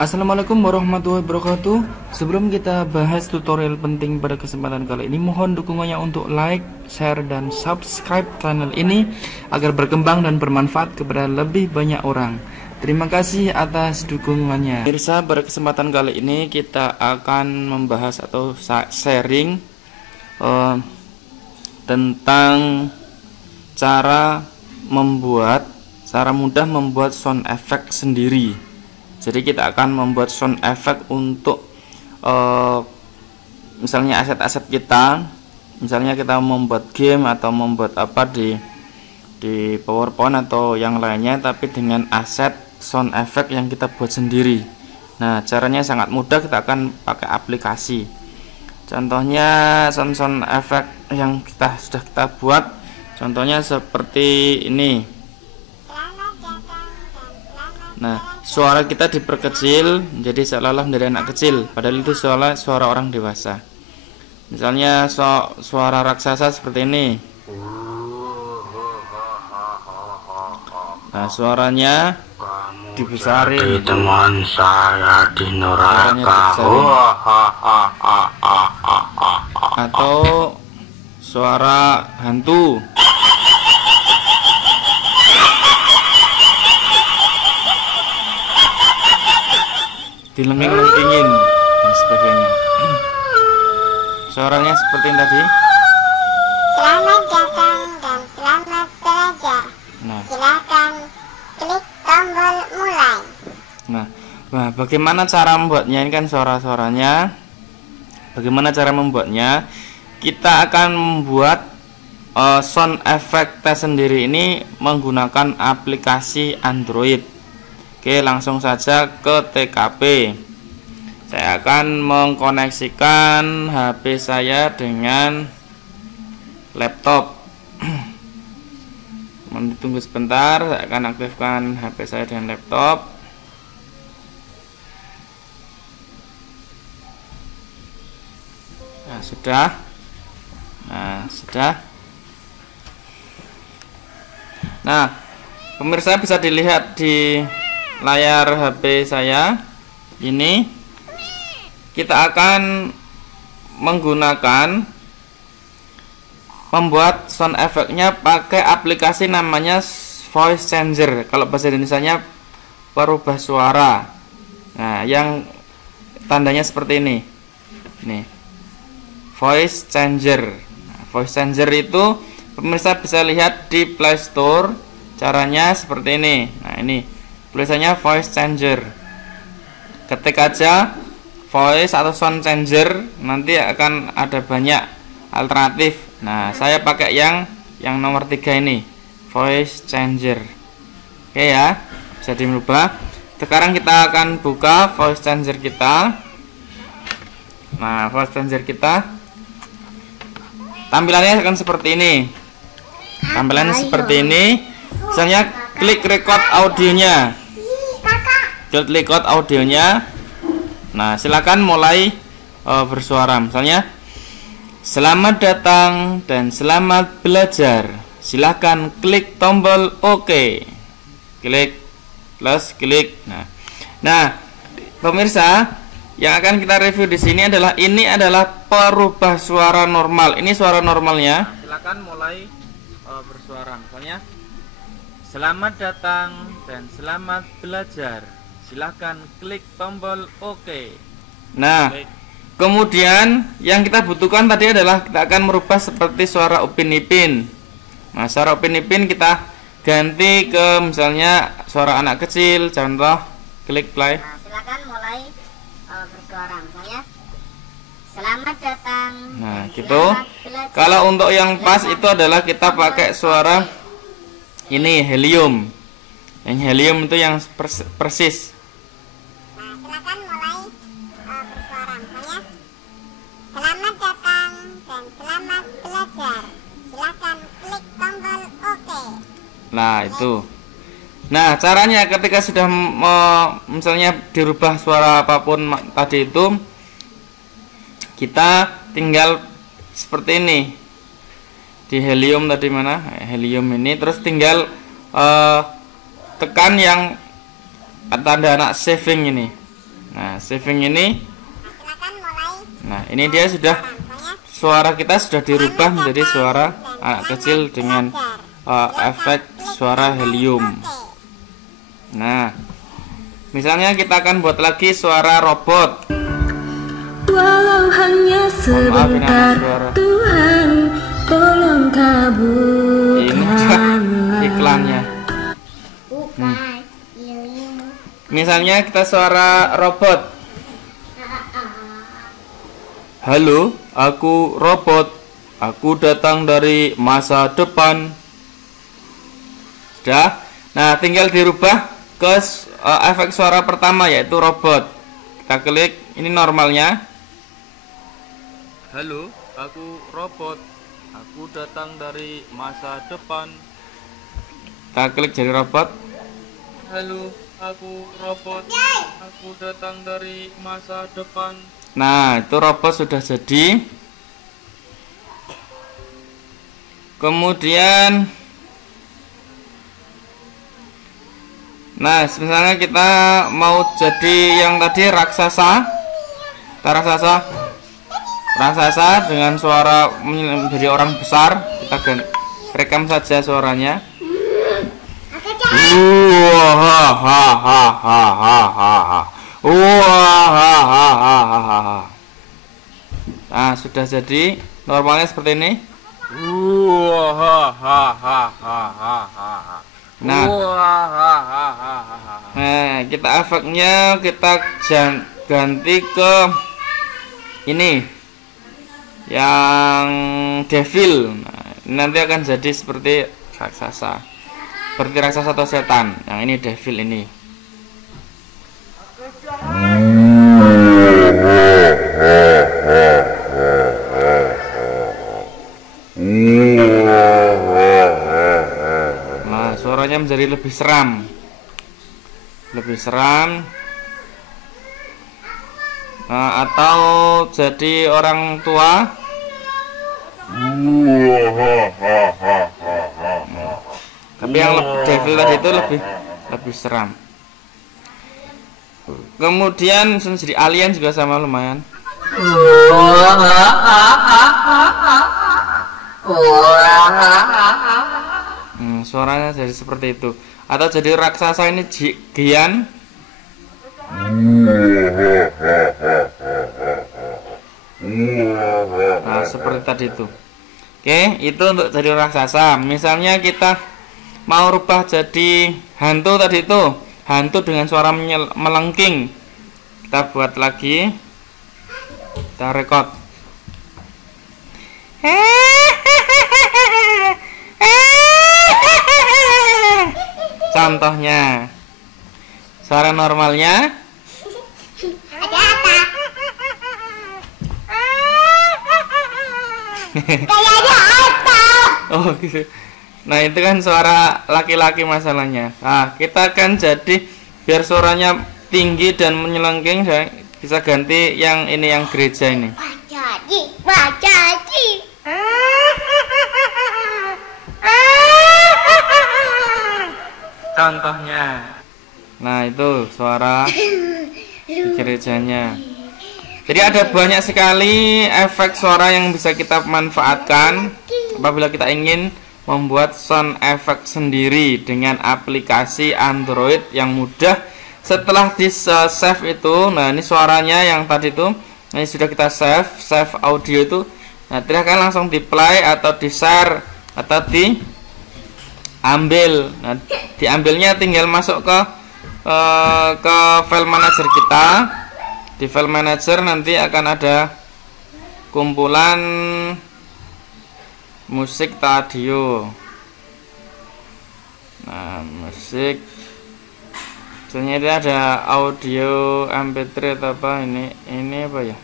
Assalamualaikum warahmatullahi wabarakatuh. Sebelum kita bahas tutorial penting pada kesempatan kali ini, mohon dukungannya untuk like, share, dan subscribe channel ini agar berkembang dan bermanfaat kepada lebih banyak orang. Terima kasih atas dukungannya. Pemirsa, pada kesempatan kali ini kita akan membahas atau sharing tentang cara mudah membuat sound effect sendiri. Jadi kita akan membuat sound effect untuk misalnya aset-aset kita, misalnya kita membuat game atau membuat apa di PowerPoint atau yang lainnya, tapi dengan aset sound effect yang kita buat sendiri. Nah, caranya sangat mudah, kita akan pakai aplikasi. Contohnya sound effect yang sudah kita buat, contohnya seperti ini. Nah, suara kita diperkecil jadi seolah-olah menjadi anak kecil, padahal itu suara orang dewasa. Misalnya suara raksasa seperti ini. Nah, suaranya dibesarin. Teman saya di neraka. Atau suara hantu. Dilengking-lengkingin dan sebagainya. Suaranya seperti yang tadi. Selamat datang dan selamat belajar. Nah, Silakan klik tombol mulai. nah, bagaimana cara membuatnya? Ini kan suara-suaranya. Bagaimana cara membuatnya? Kita akan membuat sound effect sendiri ini menggunakan aplikasi Android. Oke, langsung saja ke TKP. Saya akan mengkoneksikan HP saya dengan laptop. Tunggu sebentar, saya akan aktifkan HP saya dengan laptop. Nah, sudah. Nah, pemirsa bisa dilihat di layar HP saya ini. Kita akan membuat sound effect-nya pakai aplikasi namanya Voice Changer. Kalau bahasa Indonesianya perubah suara. Nah, yang tandanya seperti ini. Nih. Voice Changer. Nah, Voice Changer itu pemirsa bisa lihat di Play Store. Caranya seperti ini. Nah, ini tulisannya Voice Changer. Ketik aja voice atau sound changer, nanti akan ada banyak alternatif. Nah, saya pakai yang nomor 3 ini, Voice Changer. Oke ya, bisa dirubah. Sekarang kita akan buka Voice Changer kita. Nah, Voice Changer kita tampilannya akan seperti ini. Misalnya klik record audionya. Klik record audionya. Nah, silakan mulai bersuara. Misalnya, selamat datang dan selamat belajar. Silakan klik tombol OK. Klik klik. Nah, pemirsa, yang akan kita review di sini adalah perubah suara normal. Ini suara normalnya. Silakan mulai bersuara. Misalnya, selamat datang dan selamat belajar. Silakan klik tombol OK. Nah, kemudian yang kita butuhkan tadi adalah kita akan merubah seperti suara Upin Ipin. Nah, suara Upin Ipin kita ganti ke misalnya suara anak kecil. Contoh, klik play. Nah, silakan mulai bersuara. Misalnya, selamat datang. Nah, gitu. Kalau untuk yang pas itu adalah kita pakai suara ini helium. Yang helium itu yang persis. Nah, silakan mulai bersuara. Misalnya, selamat datang dan selamat belajar. Silakan klik tombol OK. Nah, itu. Nah, caranya ketika sudah misalnya dirubah suara apapun tadi itu, kita tinggal seperti ini. Di helium tadi mana? Helium ini, terus tinggal tekan yang tanda anak saving ini. Nah, saving ini. Silakan mulai. Nah, ini dia sudah, suara kita sudah dirubah menjadi suara anak kecil dengan efek suara helium. Nah, misalnya kita akan buat lagi suara robot. Walau hanya sebentar, Tuhan tolong kabulkan. Ini udah iklannya. Misalnya kita suara robot. Halo, aku robot. Aku datang dari masa depan. Sudah. Nah, tinggal dirubah ke efek suara pertama, yaitu robot. Kita klik, ini normalnya. Halo, aku robot. Aku datang dari masa depan. Kita klik jadi robot. Halo, aku robot. Aku datang dari masa depan. Nah, itu robot sudah jadi. Kemudian, nah, misalnya kita mau jadi yang tadi raksasa. Kita raksasa dengan suara menjadi orang besar. Kita rekam saja suaranya. Nah, sudah jadi. Normalnya seperti ini. Nah, kita efeknya kita ganti ke ini yang devil. Nah, nanti akan jadi seperti raksasa, atau setan. Yang ini devil ini. Nah, suaranya menjadi lebih seram. Nah, atau jadi orang tua. Tapi yang devil tadi itu lebih seram. Kemudian jadi alien juga sama, lumayan. Suaranya jadi seperti itu. Atau jadi raksasa ini Gian. Nah, seperti tadi itu. Oke, itu untuk jadi raksasa. Misalnya kita mau rubah jadi hantu tadi itu, hantu dengan suara melengking. Kita buat lagi. Kita record. Contohnya, suara normalnya. Kayaknya apa? Oh gitu. Nah, itu kan suara laki-laki masalahnya. Nah, kita akan jadi biar suaranya tinggi dan menyelengking, bisa ganti yang ini, yang gereja ini. Bacaji. Contohnya. Nah, itu suara gerejanya. Jadi ada banyak sekali efek suara yang bisa kita manfaatkan apabila kita ingin membuat sound effect sendiri dengan aplikasi Android yang mudah. Setelah di save itu, nah ini suaranya yang tadi itu, ini sudah kita save audio itu. Nah, silahkan langsung di play atau di share atau diambil. Nah, diambilnya tinggal masuk ke file manager kita. Di file manager nanti akan ada kumpulan musik audio. Nah, musik misalnya ini ada audio MP3 atau apa, ini apa ya,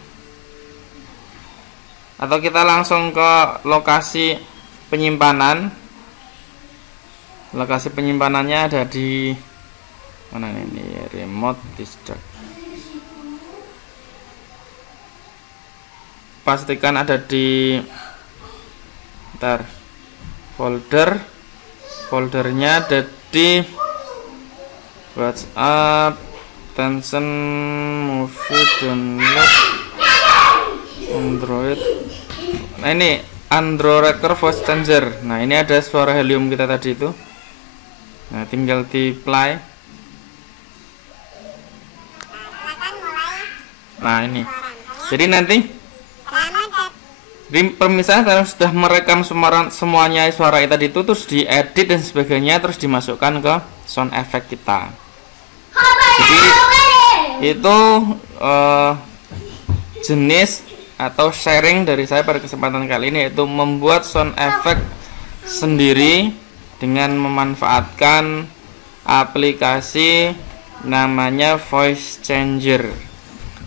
atau kita langsung ke lokasi penyimpanan. Lokasi penyimpanannya ada di mana ini, remote disk. Pastikan ada di foldernya ada di WhatsApp, extension movie download Android. Nah ini Android Record Voice Changer. Nah ini ada suara helium kita tadi itu. Nah tinggal di play. Nah ini. Jadi nanti di permisah kalau sudah merekam semuanya suara tadi itu, terus diedit dan sebagainya, terus dimasukkan ke sound effect kita. Jadi itu jenis atau sharing dari saya pada kesempatan kali ini, yaitu membuat sound effect sendiri dengan memanfaatkan aplikasi namanya Voice Changer.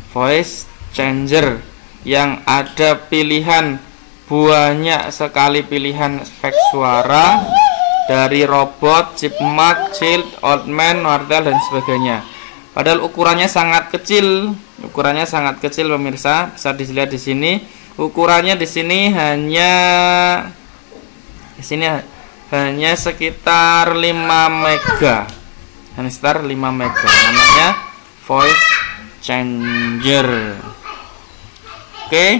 Voice Changer yang ada pilihan, banyak sekali pilihan efek suara dari robot, chipmunk, child, oldman, wartel dan sebagainya. Padahal ukurannya sangat kecil, pemirsa. Bisa dilihat di sini. Ukurannya di sini hanya sekitar 5 mega. Hanya sekitar 5 mega. Namanya Voice Changer. Oke.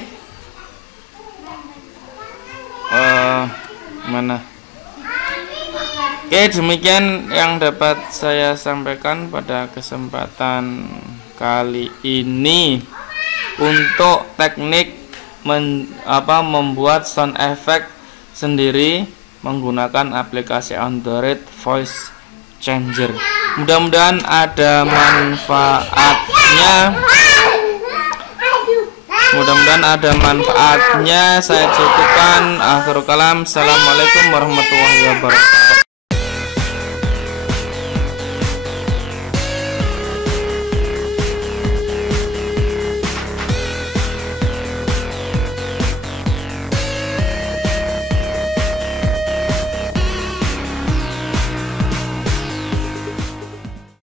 Mana? Oke, demikian yang dapat saya sampaikan pada kesempatan kali ini untuk teknik membuat sound effect sendiri menggunakan aplikasi Android Voice Changer. Mudah-mudahan ada manfaatnya. Saya cukupkan. Akhirul kalam. Assalamualaikum warahmatullahi wabarakatuh.